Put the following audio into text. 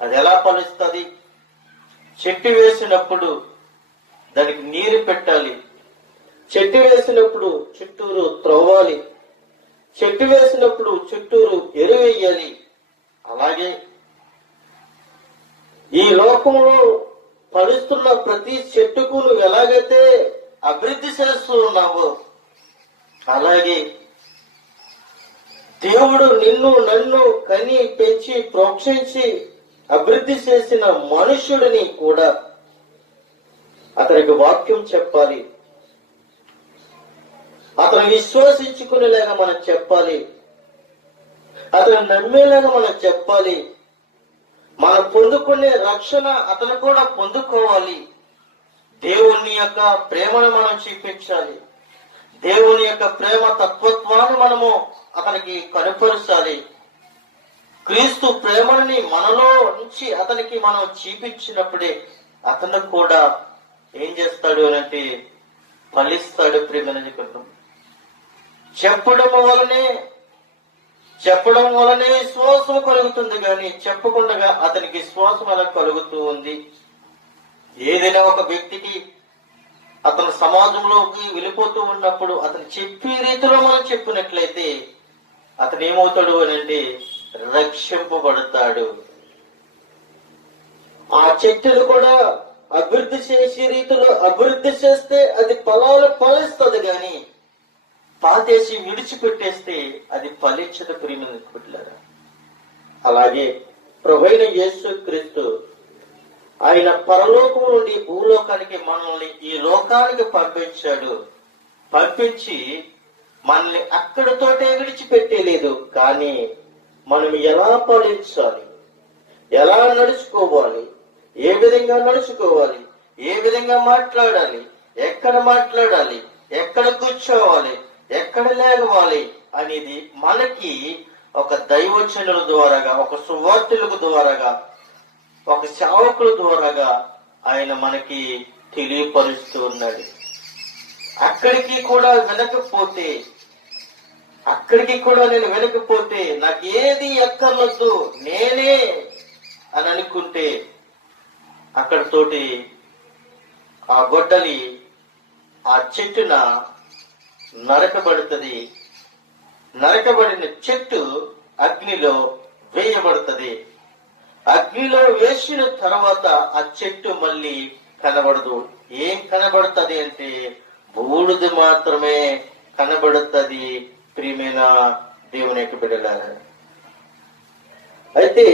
అది ఎలా ఫలిస్తుంది? చెట్టు వేసినప్పుడు దానికి నీరు పెట్టాలి. చెట్టు వేసినప్పుడు చుట్టూరు త్రవ్వాలి. చెట్టు వేసినప్పుడు చుట్టూరు ఎరువేయాలి అలాగే ఈ లోకంలో ఫలిస్తున్న ప్రతి చెట్టుకు నువ్వు ఎలాగైతే అభివృద్ధి చేస్తూ ఉన్నావో అలాగే దేవుడు నిన్ను నన్ను కని పెంచి ప్రోక్షించి అభివృద్ధి చేసిన మనుషుడిని కూడా అతనికి వాక్యం చెప్పాలి. అతను విశ్వసించుకునేలాగా మనం చెప్పాలి. అతను నమ్మేలాగా మనం చెప్పాలి. మనం పొందుకునే రక్షణ అతను కూడా పొందుకోవాలి. దేవుని యొక్క ప్రేమను మనం చూపించాలి. దేవుని యొక్క ప్రేమ తత్వత్వాన్ని మనము అతనికి కనుపరచాలి. క్రీస్తు ప్రేమని మనలో నుంచి అతనికి మనం చూపించినప్పుడే అతను కూడా ఏం చేస్తాడు అంటే ఫలిస్తాడు ప్రేమని చెప్పడం. చెప్పడం వలనే చెప్పడం వలనే విశ్వాసం కలుగుతుంది కానీ చెప్పకుండా అతనికి విశ్వాసం అలా కలుగుతూ ఉంది? ఏదైనా ఒక వ్యక్తికి అతను సమాజంలోకి వెళ్ళిపోతూ ఉన్నప్పుడు అతను చెప్పే రీతిలో మనం చెప్పినట్లయితే అతను ఏమవుతాడు అని అంటే రక్షింపబడతాడు. ఆ చెట్టును కూడా అభివృద్ధి చేసే రీతిలో అభివృద్ధి చేస్తే అది ఫలాలు ఫలిస్తుంది గాని పాతేసి విడిచిపెట్టేస్తే అది ఫలించదు ప్రియమైన బిడ్డలారా అలాగే ప్రభైన యేసు క్రీస్తు ఆయన పరలోకం నుండి భూలోకానికి మనల్ని ఈ లోకానికి పంపించాడు. పంపించి మనల్ని అక్కడితోటే విడిచిపెట్టేలేదు. కానీ మనం ఎలా పాలించాలి? ఎలా నడుచుకోవాలి? ఏ విధంగా నడుచుకోవాలి? ఏ విధంగా మాట్లాడాలి? ఎక్కడ మాట్లాడాలి? ఎక్కడ కూర్చోవాలి? ఎక్కడ లేగవాలి అనేది మనకి ఒక దైవచనుల ద్వారాగా ఒక సువార్తులకు ద్వారాగా ఒక సేవకుల ద్వారాగా ఆయన మనకి తెలియపరుస్తూ ఉన్నాడు. అక్కడికి కూడా వినకపోతే అక్కడికి కూడా నేను వెనకపోతే నాకు ఏది ఎక్కర్లొద్దు నేనే అని అనుకుంటే అక్కడతోటి ఆ గొడ్డలి ఆ చెట్టున నరకబడుతుంది. నరకబడిన చెట్టు అగ్నిలో వేయబడుతుంది. అగ్నిలో వేసిన తర్వాత ఆ చెట్టు మళ్ళీ కనబడదు. ఏం కనబడుతుంది అంటే బూడిద మాత్రమే కనబడుతుంది. ప్రియమైన దేవుని యొక్క బిడ్డలారా? అయితే